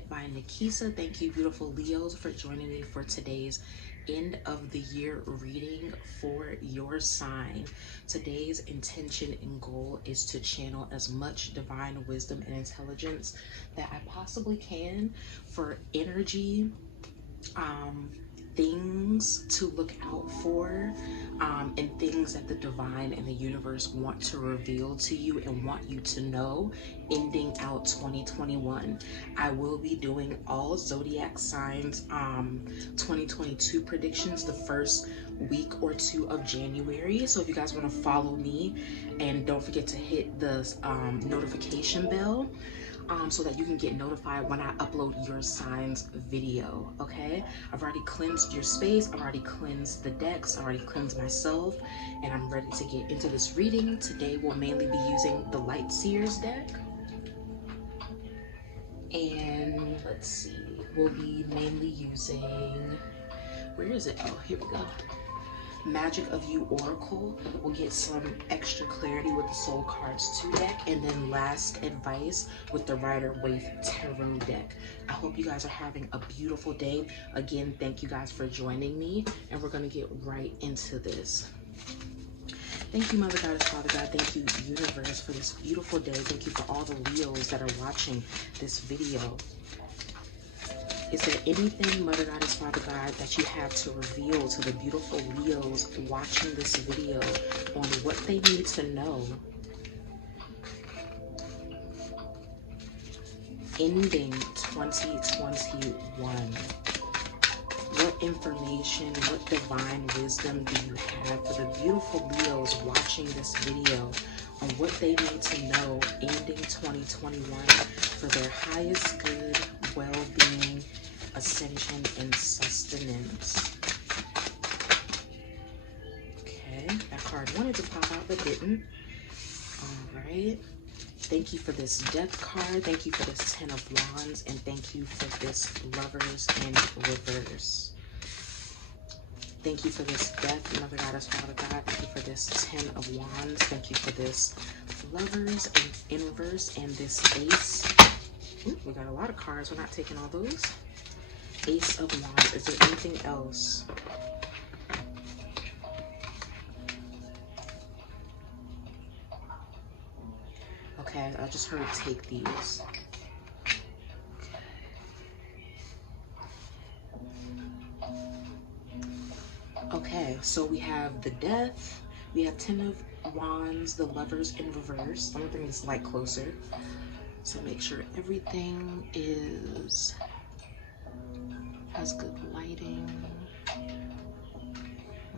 Infinite by Nikisa. Thank you, beautiful Leos, for joining me for today's end of the year reading for your sign. Today's intention and goal is to channel as much divine wisdom and intelligence that I possibly can for energy, things to look out for, and things that the divine and the universe want to reveal to you and want you to know ending out 2021. I will be doing all zodiac signs 2022 predictions the first week or two of January. So if you guys want to follow me, and don't forget to hit the notification bell so that you can get notified when I upload your signs video. Okay, I've already cleansed your space, I've already cleansed the decks, I already cleansed myself, and I'm ready to get into this reading. Today we'll mainly be using the Light Seers deck, and let's see, we'll be mainly using, where is it? Oh, here we go. Magic of You Oracle. We'll get some extra clarity with the Soul Cards 2 deck, and then last advice with the Rider-Waite Tarot deck. I hope you guys are having a beautiful day. Again, thank you guys for joining me, and we're going to get right into this. Thank you, Mother Goddess, Father God. Thank you, Universe, for this beautiful day. Thank you for all the Leos that are watching this video. Is there anything, Mother Goddess, Father God, that you have to reveal to the beautiful Leos watching this video on what they need to know? Ending 2021. What information, what divine wisdom do you have for the beautiful Leos watching this video on what they need to know ending 2021 for their highest good, well-being, ascension, and sustenance? Okay, that card wanted to pop out but didn't. All right. Thank you for this Death card. Thank you for this Ten of Wands. And thank you for this Lovers in reverse. Thank you for this Death, Mother Goddess, Father God. Thank you for this Ten of Wands. Thank you for this Lovers in reverse and this Ace. Ooh, we got a lot of cards. We're not taking all those. Ace of Wands. Is there anything else? Okay, I just heard take these. Okay, so we have the Death, we have Ten of Wands, the Lovers in reverse. I'm gonna bring this light closer so make sure everything has good lighting.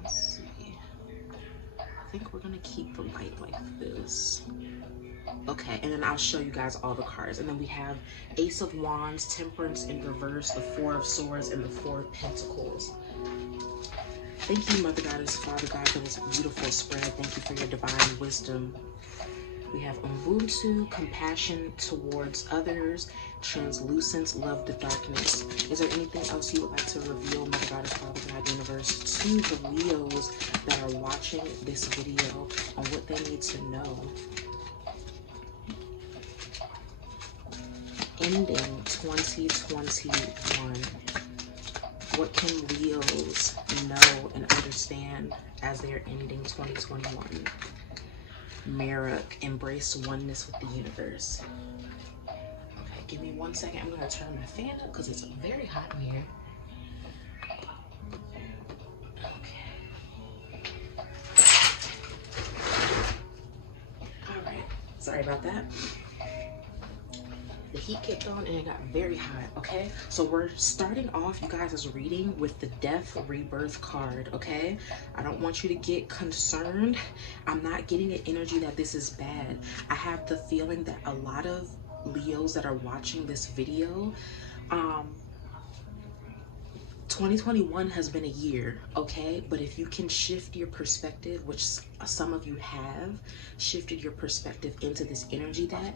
Let's see. I think we're gonna keep the light like this. Okay, and then I'll show you guys all the cards. And then we have Ace of Wands, Temperance in reverse, the Four of Swords, and the Four of Pentacles. Thank you, Mother Goddess, Father God, for this beautiful spread. Thank you for your divine wisdom. We have Ubuntu, compassion towards others, translucence, love the darkness. Is there anything else you would like to reveal, Mother Goddess, Father God, Universe, to the Leos that are watching this video on what they need to know? Ending 2021. What can Leos know and understand as they're ending 2021? Merit, embrace oneness with the universe. Okay, give me 1 second. I'm going to turn my fan up because it's very hot in here. Okay. All right. Sorry about that. The heat kicked on and it got very hot. Okay, so we're starting off you guys' reading with the Death Rebirth card. Okay, I don't want you to get concerned. I'm not getting an energy that this is bad. I have the feeling that a lot of Leos that are watching this video, 2021 has been a year, okay? But if you can shift your perspective, which some of you have shifted your perspective into this energy that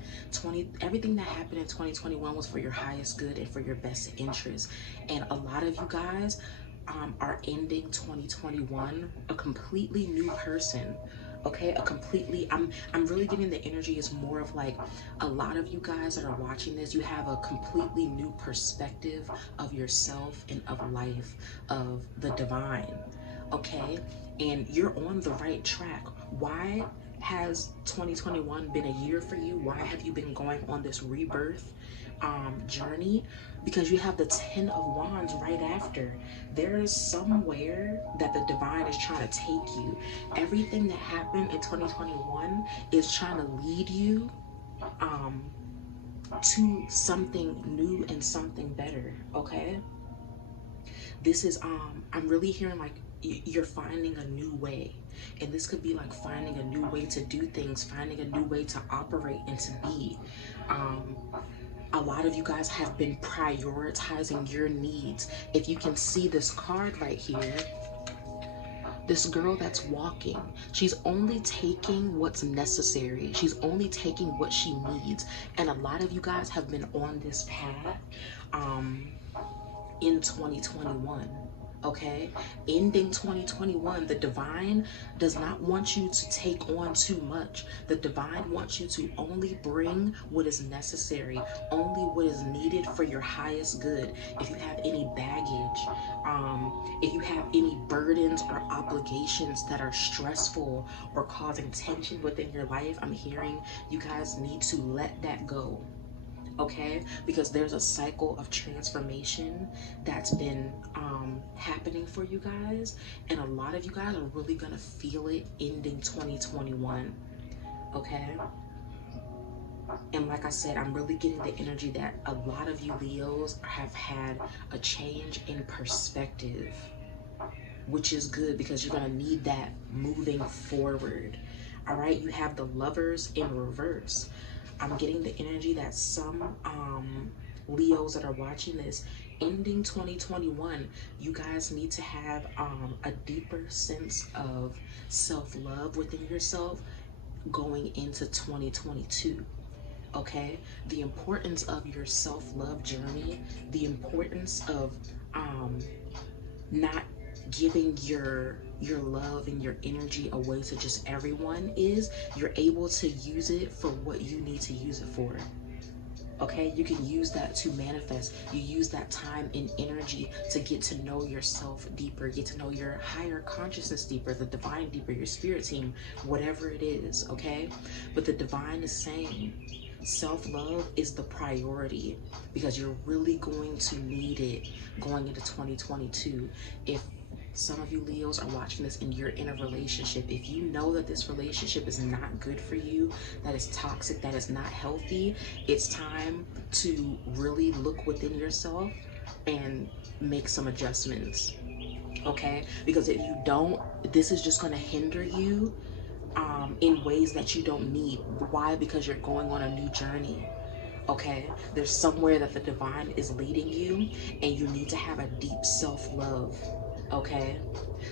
everything that happened in 2021 was for your highest good and for your best interest. And a lot of you guys are ending 2021 a completely new person, Okay, I'm really getting the energy is more of like a lot of you guys that are watching this, you have a completely new perspective of yourself and of life, of the divine. Okay, and you're on the right track. Why has 2021 been a year for you? Why have you been going on this rebirth journey? Because you have the 10 of wands right after. There is somewhere that the divine is trying to take you. Everything that happened in 2021 is trying to lead you to something new and something better. Okay, this is I'm really hearing like you're finding a new way, and this could be like finding a new way to do things, finding a new way to operate and to be. A lot of you guys have been prioritizing your needs. If you can see this card right here, this girl that's walking, she's only taking what's necessary. She's only taking what she needs. And a lot of you guys have been on this path in 2021. Okay, ending 2021, the divine does not want you to take on too much. The divine wants you to only bring what is necessary, only what is needed for your highest good. If you have any baggage, if you have any burdens or obligations that are stressful or causing tension within your life, I'm hearing you guys need to let that go. Okay, because there's a cycle of transformation that's been happening for you guys, and a lot of you guys are really gonna feel it ending 2021. Okay, and like I said, I'm really getting the energy that a lot of you Leos have had a change in perspective, which is good because you're gonna need that moving forward. All right, you have the Lovers in reverse. I'm getting the energy that some Leos that are watching this, ending 2021, you guys need to have a deeper sense of self-love within yourself going into 2022. Okay, the importance of your self-love journey, the importance of not giving your love and your energy away to just everyone is you're able to use it for what you need to use it for. Okay, you can use that to manifest. You use that time and energy to get to know yourself deeper, get to know your higher consciousness deeper, the divine deeper, your spirit team, whatever it is. Okay, but the divine is saying self-love is the priority because you're really going to need it going into 2022. If some of you Leos are watching this and you're in a relationship, if you know that this relationship is not good for you, that is toxic, that is not healthy, it's time to really look within yourself and make some adjustments. Okay, because if you don't, this is just going to hinder you in ways that you don't need. Why? Because you're going on a new journey. Okay, there's somewhere that the divine is leading you, and you need to have a deep self-love. Okay,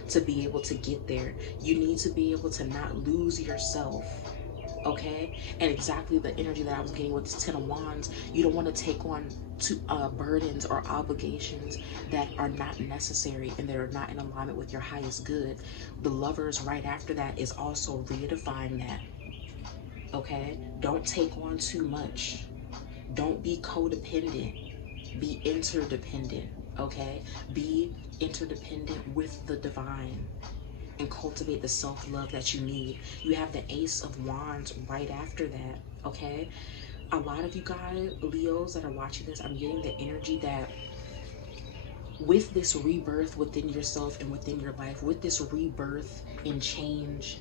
to be able to get there, you need to be able to not lose yourself. Okay, and exactly the energy that I was getting with this 10 of wands, you don't want to take on burdens or obligations that are not necessary and that are not in alignment with your highest good. The Lovers right after that is also redefining that. Okay, don't take on too much, don't be codependent, be interdependent. Okay, be interdependent with the divine and cultivate the self-love that you need. You have the Ace of Wands right after that. Okay, a lot of you guys Leos that are watching this, I'm getting the energy that with this rebirth within yourself and within your life, with this rebirth and change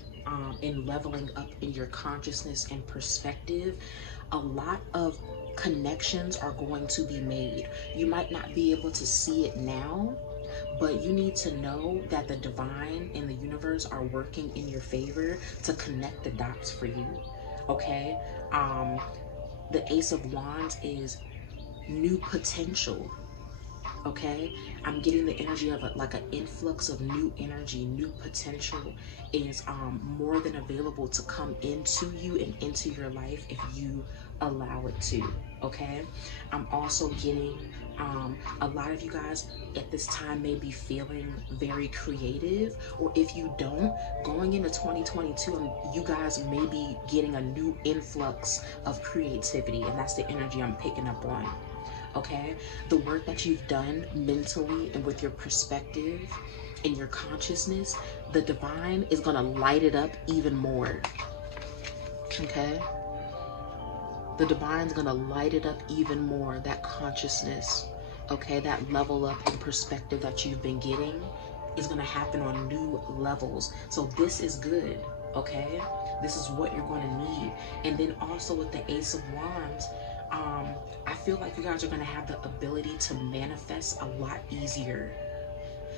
and leveling up in your consciousness and perspective, a lot of connections are going to be made. You might not be able to see it now, but you need to know that the divine and the universe are working in your favor to connect the dots for you. Okay, the Ace of Wands is new potential. Okay, I'm getting the energy of like an influx of new energy, new potential is more than available to come into you and into your life if you allow it to. Okay, I'm also getting A lot of you guys at this time may be feeling very creative, or if you don't, going into 2022, you guys may be getting a new influx of creativity, and that's the energy I'm picking up on. Okay, the work that you've done mentally and with your perspective and your consciousness, the divine is going to light it up even more. Okay, the divine's going to light it up even more, that consciousness. Okay, that level up in perspective that you've been getting is going to happen on new levels. So this is good. Okay, this is what you're going to need. And then also with the Ace of Wands, I feel like you guys are going to have the ability to manifest a lot easier,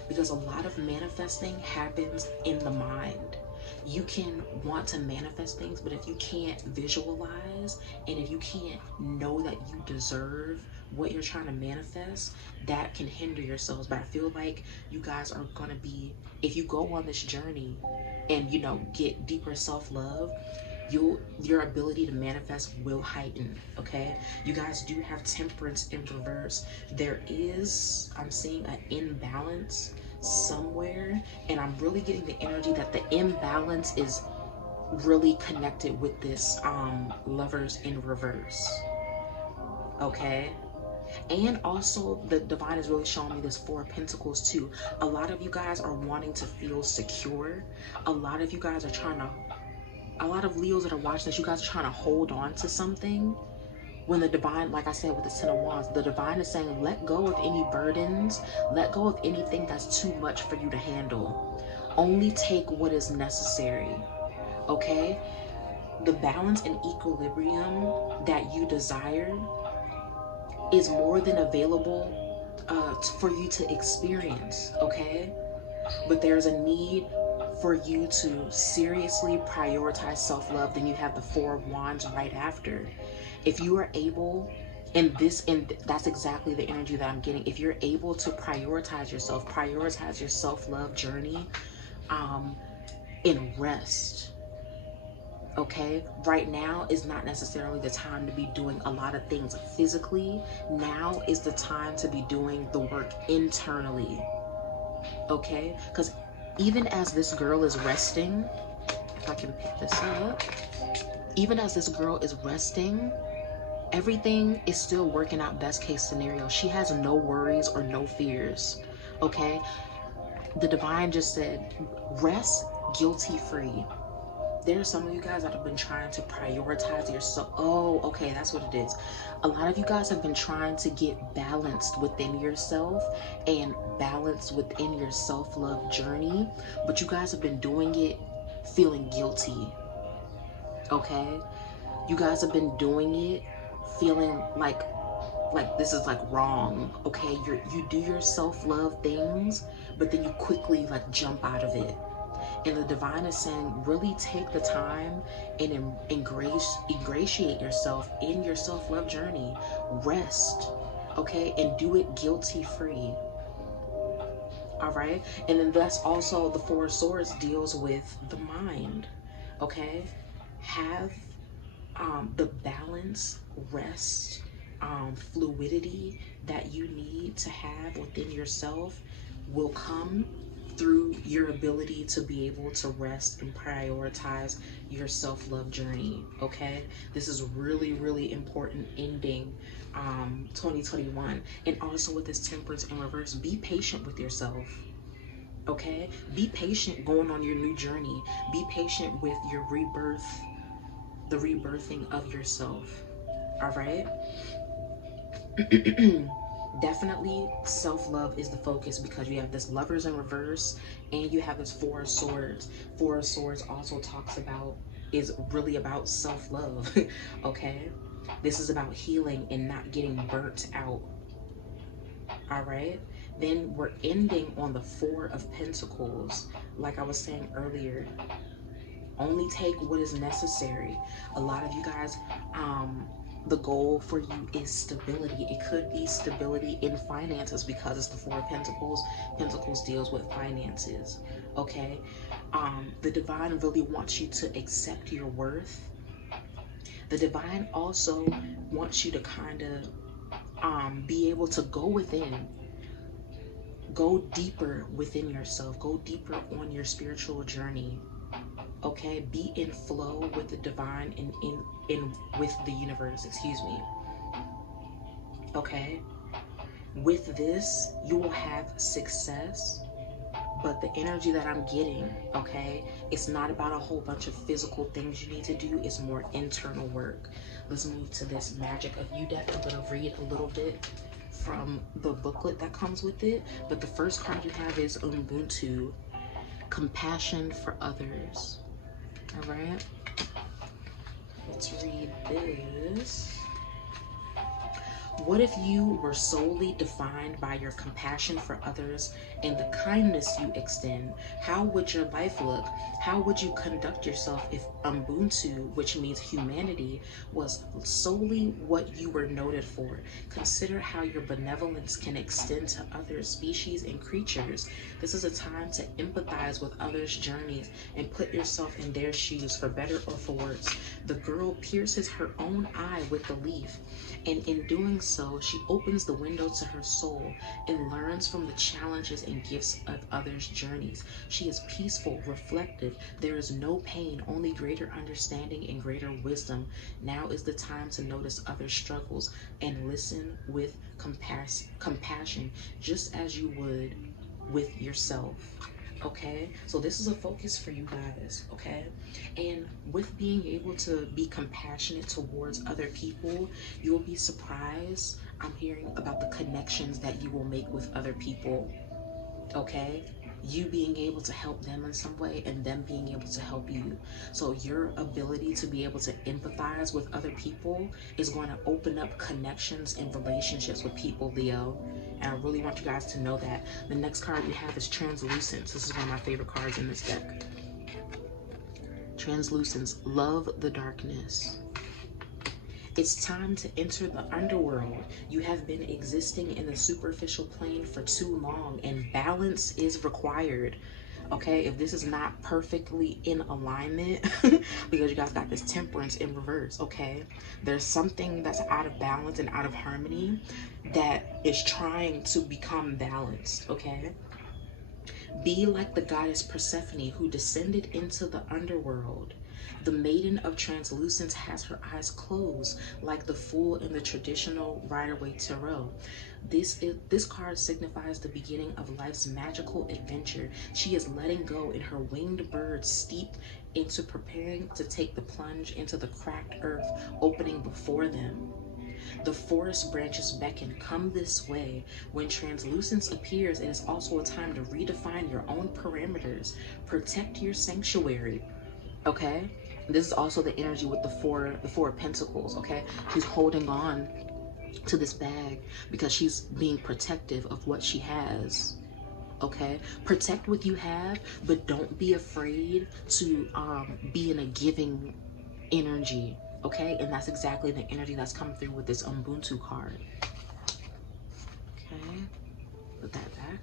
because a lot of manifesting happens in the mind. You can want to manifest things, but if you can't visualize and if you can't know that you deserve what you're trying to manifest, that can hinder yourselves. But I feel like you guys are going to be, if you go on this journey and, you know, get deeper self-love, your ability to manifest will heighten. Okay, you guys do have Temperance in reverse. There is, I'm seeing an imbalance somewhere, and I'm really getting the energy that the imbalance is really connected with this Lovers in reverse. Okay, and also the divine is really showing me this Four of Pentacles too. A lot of you guys are wanting to feel secure. A lot of you guys are trying to, a lot of Leos that are watching this, you guys are trying to hold on to something, when the divine, like I said with the Ten of Wands, the divine is saying, let go of any burdens, let go of anything that's too much for you to handle. Only take what is necessary. Okay, the balance and equilibrium that you desired is more than available for you to experience. Okay, but there's a need for you to seriously prioritize self-love. Then you have the Four of Wands right after. If you are able, and that's exactly the energy that I'm getting, if you're able to prioritize yourself, prioritize your self-love journey, and rest. Okay, right now is not necessarily the time to be doing a lot of things physically. Now is the time to be doing the work internally. Okay, because even as this girl is resting, if I can pick this up, even as this girl is resting, everything is still working out best case scenario. She has no worries or no fears. Okay, the divine just said, rest guilty free. There are some of you guys that have been trying to prioritize yourself. Oh, okay, that's what it is. A lot of you guys have been trying to get balanced within yourself and balanced within your self-love journey, but you guys have been doing it feeling guilty. Okay, you guys have been doing it feeling like this is like wrong. Okay, you do your self-love things, but then you quickly like jump out of it. And the divine is saying, really take the time and ingratiate yourself in your self-love journey. Rest, okay, and do it guilty-free. All right, and then that's also the Four of Swords deals with the mind. Okay, have the balance, rest, fluidity that you need to have within yourself will come through your ability to be able to rest and prioritize your self-love journey. Okay, this is really, really important ending 2021. And also with this Temperance in reverse, be patient with yourself. Okay, be patient going on your new journey. Be patient with your rebirth, the rebirthing of yourself. All right. Definitely self-love is the focus, because you have this Lovers in reverse and you have this Four of Swords. Four of Swords also talks about, is really about self-love. Okay, this is about healing and not getting burnt out. All right, then we're ending on the Four of Pentacles. Like I was saying earlier, only take what is necessary. A lot of you guys, the goal for you is stability. It could be stability in finances, because it's the Four of Pentacles. Pentacles deals with finances. Okay, the divine really wants you to accept your worth. The divine also wants you to kind of be able to go within, go deeper within yourself, go deeper on your spiritual journey. Okay, be in flow with the divine and in with the universe, excuse me. Okay, with this you will have success, but the energy that I'm getting, okay, it's not about a whole bunch of physical things you need to do. It's more internal work. Let's move to this Magic of You deck. I'm going to read a little bit from the booklet that comes with it, but the first card you have is Ubuntu, compassion for others. All right, let's read this. What if you were solely defined by your compassion for others and the kindness you extend? How would your life look? How would you conduct yourself if Ubuntu, which means humanity, was solely what you were noted for? Consider how your benevolence can extend to other species and creatures. This is a time to empathize with others' journeys and put yourself in their shoes, for better or for worse. The girl pierces her own eye with the leaf, and in doing so, she opens the window to her soul and learns from the challenges and gifts of others' journeys. She is peaceful, reflective. There is no pain, only greater understanding and greater wisdom. Now is the time to notice others' struggles and listen with compassion, just as you would with yourself. Okay, so this is a focus for you guys. Okay, and with being able to be compassionate towards other people, you'll be surprised. I'm hearing about the connections that you will make with other people. Okay, you being able to help them in some way and them being able to help you. So your ability to be able to empathize with other people is going to open up connections and relationships with people, Leo. And I really want you guys to know that. The next card we have is Translucence. This is one of my favorite cards in this deck. Translucence, love the darkness. It's time to enter the underworld. You have been existing in the superficial plane for too long, and balance is required. Okay, if this is not perfectly in alignment, because you guys got this Temperance in reverse, okay? There's something that's out of balance and out of harmony that is trying to become balanced, okay? Be like the goddess Persephone, who descended into the underworld. The maiden of translucence has her eyes closed, like the fool in the traditional Rider-Waite tarot. This card signifies the beginning of life's magical adventure. She is letting go in her winged bird, steeped into preparing to take the plunge into the cracked earth opening before them. The forest branches beckon, come this way. When translucence appears, it is also a time to redefine your own parameters. Protect your sanctuary, okay? This is also the energy with the four of Pentacles, okay? She's holding on to this bag because she's being protective of what she has. Okay, protect what you have, but don't be afraid to be in a giving energy. Okay, and that's exactly the energy that's coming through with this Ubuntu card. Okay, put that back.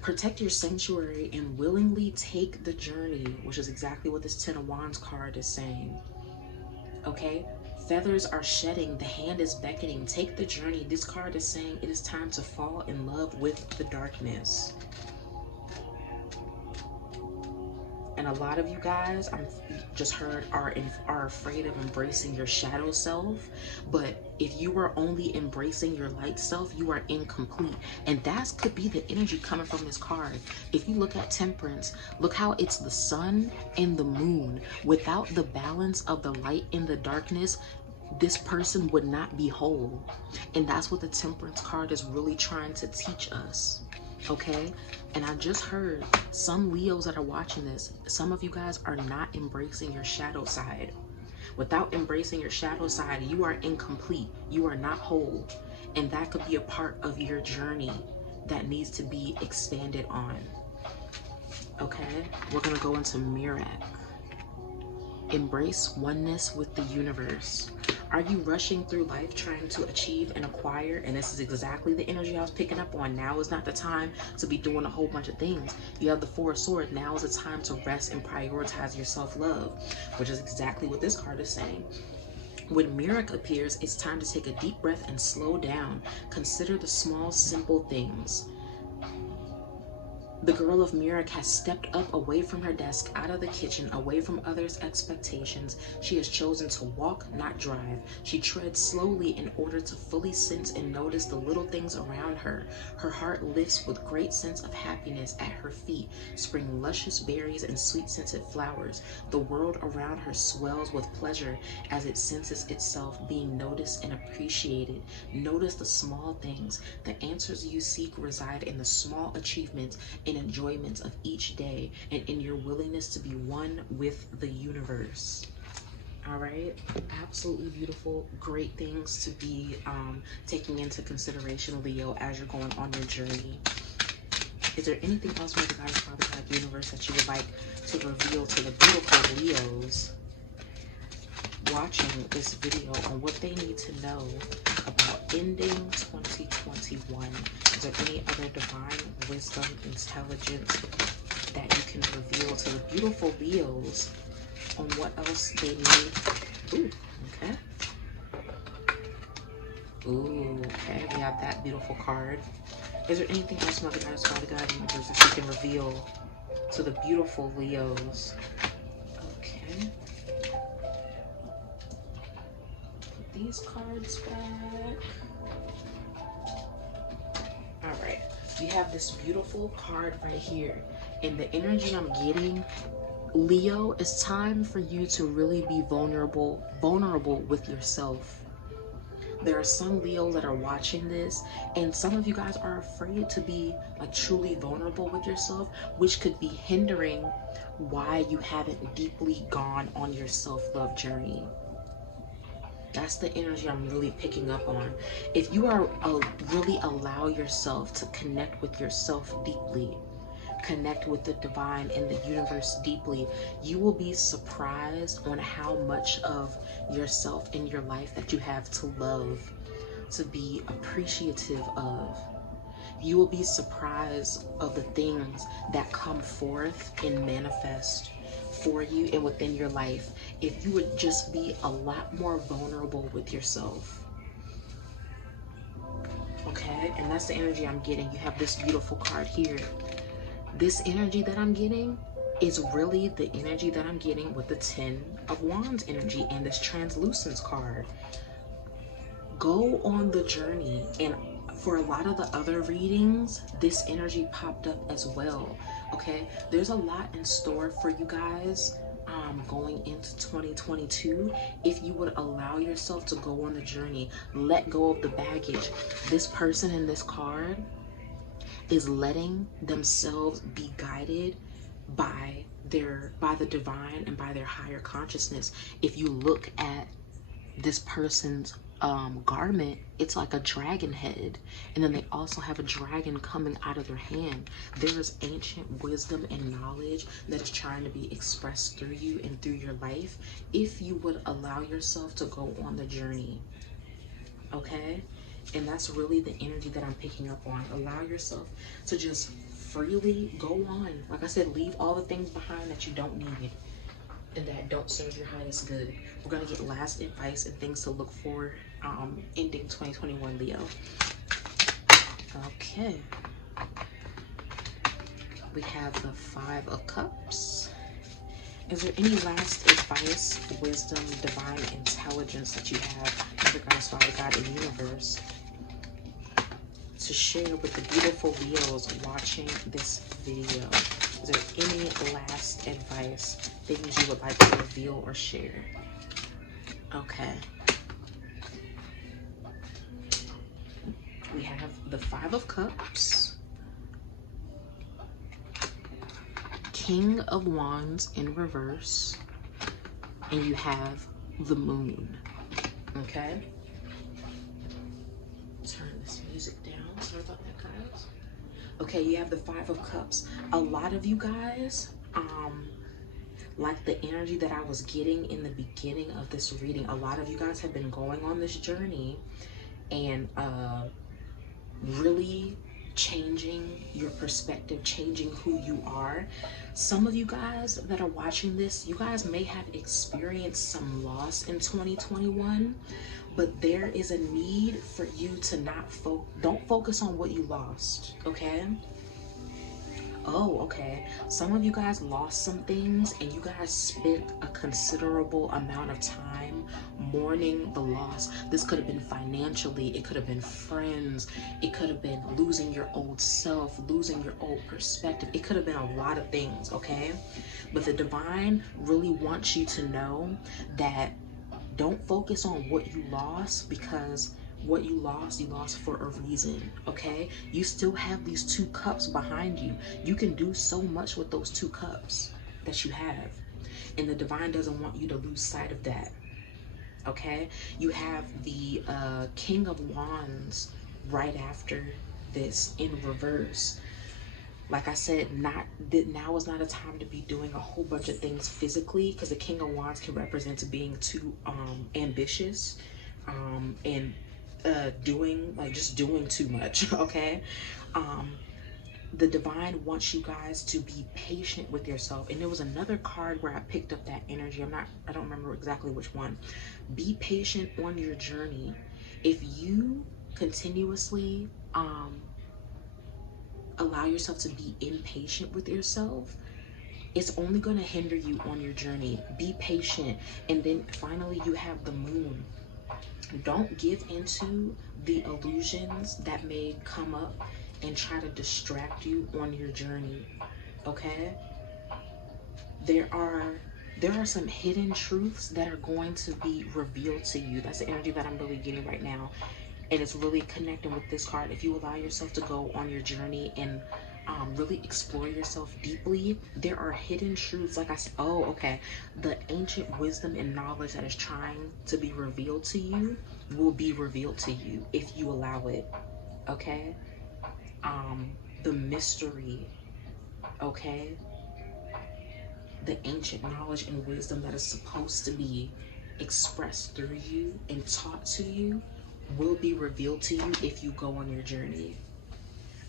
Protect your sanctuary and willingly take the journey, which is exactly what this Ten of Wands card is saying. Okay, feathers are shedding, the hand is beckoning, take the journey. This card is saying it is time to fall in love with the darkness. And a lot of you guys, I'm just heard, are afraid of embracing your shadow self. But if you are only embracing your light self, you are incomplete. And that could be the energy coming from this card. If you look at Temperance, look how it's the sun and the moon. Without the balance of the light and the darkness, this person would not be whole. And that's what the Temperance card is really trying to teach us. Okay, and I just heard some Leos that are watching this, some of you guys are not embracing your shadow side. Without embracing your shadow side, you are incomplete, you are not whole, and that could be a part of your journey that needs to be expanded on. Okay, we're gonna go into Mirak. Embrace oneness with the universe. Are you rushing through life trying to achieve and acquire? And this is exactly the energy I was picking up on. Now is not the time to be doing a whole bunch of things. You have the Four of Swords. Now is the time to rest and prioritize your self-love, which is exactly what this card is saying. When Mirror appears, it's time to take a deep breath and slow down. Consider the small, simple things. The girl of Mirror has stepped up away from her desk, out of the kitchen, away from others' expectations. She has chosen to walk, not drive. She treads slowly in order to fully sense and notice the little things around her. Her heart lifts with great sense of happiness. At her feet spring luscious berries and sweet-scented flowers. The world around her swells with pleasure as it senses itself being noticed and appreciated. Notice the small things. The answers you seek reside in the small achievements and enjoyments of each day, and in your willingness to be one with the universe. All right, absolutely beautiful, great things to be taking into consideration, Leo, as you're going on your journey. Is there anything else, Mother Goddess, Father God, Universe, that you would like to reveal to the beautiful Leos watching this video on what they need to know about ending 2021? Is there any other divine wisdom, intelligence that you can reveal to the beautiful Leos on what else they need? Ooh, okay. Ooh, okay. We have that beautiful card. Is there anything else, Mother Goddess, Father God, Universe, that you can reveal to the beautiful Leos? Okay. Put these cards back. All right, we have this beautiful card right here, and the energy I'm getting, Leo, it's time for you to really be vulnerable with yourself. There are some Leos that are watching this, and some of you guys are afraid to be like truly vulnerable with yourself, which could be hindering why you haven't deeply gone on your self-love journey. That's the energy I'm really picking up on. If you are really allow yourself to connect with yourself deeply, connect with the divine and the universe deeply, you will be surprised on how much of yourself in your life that you have to love, to be appreciative of. You will be surprised of the things that come forth and manifest for you and within your life if you would just be a lot more vulnerable with yourself. Okay, and that's the energy I'm getting. You have this beautiful card here. This energy that I'm getting is really the energy that I'm getting with the 10 of Wands energy and this translucence card. Go on the journey. And for a lot of the other readings, this energy popped up as well. Okay, there's a lot in store for you guys going into 2022 if you would allow yourself to go on the journey. Let go of the baggage. This person in this card is letting themselves be guided by the divine and by their higher consciousness. If you look at this person's garment, it's like a dragon head, and then they also have a dragon coming out of their hand. There is ancient wisdom and knowledge that's trying to be expressed through you and through your life if you would allow yourself to go on the journey. Okay, and that's really the energy that I'm picking up on. Allow yourself to just freely go on. Like I said, leave all the things behind that you don't need and that don't serve your highest good. We're going to get last advice and things to look for ending 2021, Leo. Okay. We have the 5 of Cups. Is there any last advice, wisdom, divine intelligence that you have, Mother Goddess, Father God, and Universe, to share with the beautiful Leos watching this video? Is there any last advice, things you would like to reveal or share? Okay. We have the 5 of Cups, King of Wands in reverse, and you have the Moon. Okay. Turn this music down. Sorry about that, guys. Okay, you have the 5 of Cups. A lot of you guys, like the energy that I was getting in the beginning of this reading, a lot of you guys have been going on this journey and really changing your perspective, changing who you are. Some of you guys that are watching this, you guys may have experienced some loss in 2021, but there is a need for you to don't focus on what you lost, okay? Oh, okay. Some of you guys lost some things and you guys spent a considerable amount of time mourning the loss. This could have been financially, it could have been friends, it could have been losing your old self, losing your old perspective. It could have been a lot of things, okay? But the divine really wants you to know that don't focus on what you lost, because what you lost for a reason, okay? You still have these 2 cups behind you. You can do so much with those 2 cups that you have. And the divine doesn't want you to lose sight of that, okay? You have the King of Wands right after this in reverse. Like I said, now is not a time to be doing a whole bunch of things physically, because the King of Wands can represent being too ambitious and just doing too much, okay? The divine wants you guys to be patient with yourself. And there was another card where I picked up that energy. I don't remember exactly which one. Be patient on your journey. If you continuously allow yourself to be impatient with yourself, it's only going to hinder you on your journey. Be patient. And then finally you have the moon. Don't give into the illusions that may come up and try to distract you on your journey, okay? There are some hidden truths that are going to be revealed to you. That's the energy that I'm really getting right now. And it's really connecting with this card. If you allow yourself to go on your journey and really explore yourself deeply, there are hidden truths. Like I said, oh, okay. The ancient wisdom and knowledge that is trying to be revealed to you will be revealed to you if you allow it, okay? The mystery, okay? The ancient knowledge and wisdom that is supposed to be expressed through you and taught to you will be revealed to you if you go on your journey.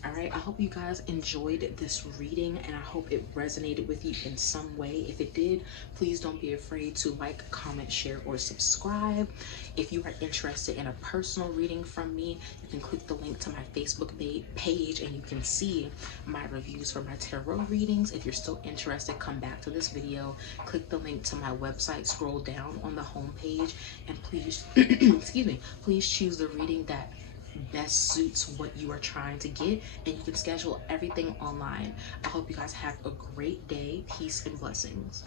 All right, I hope you guys enjoyed this reading and I hope it resonated with you in some way. If it did, please don't be afraid to like, comment, share, or subscribe. If you are interested in a personal reading from me, you can click the link to my Facebook page and you can see my reviews for my tarot readings. If you're still interested, come back to this video, click the link to my website, scroll down on the home page, and please, excuse me, please choose the reading that best suits what you are trying to get, and you can schedule everything online. I hope you guys have a great day. Peace and blessings.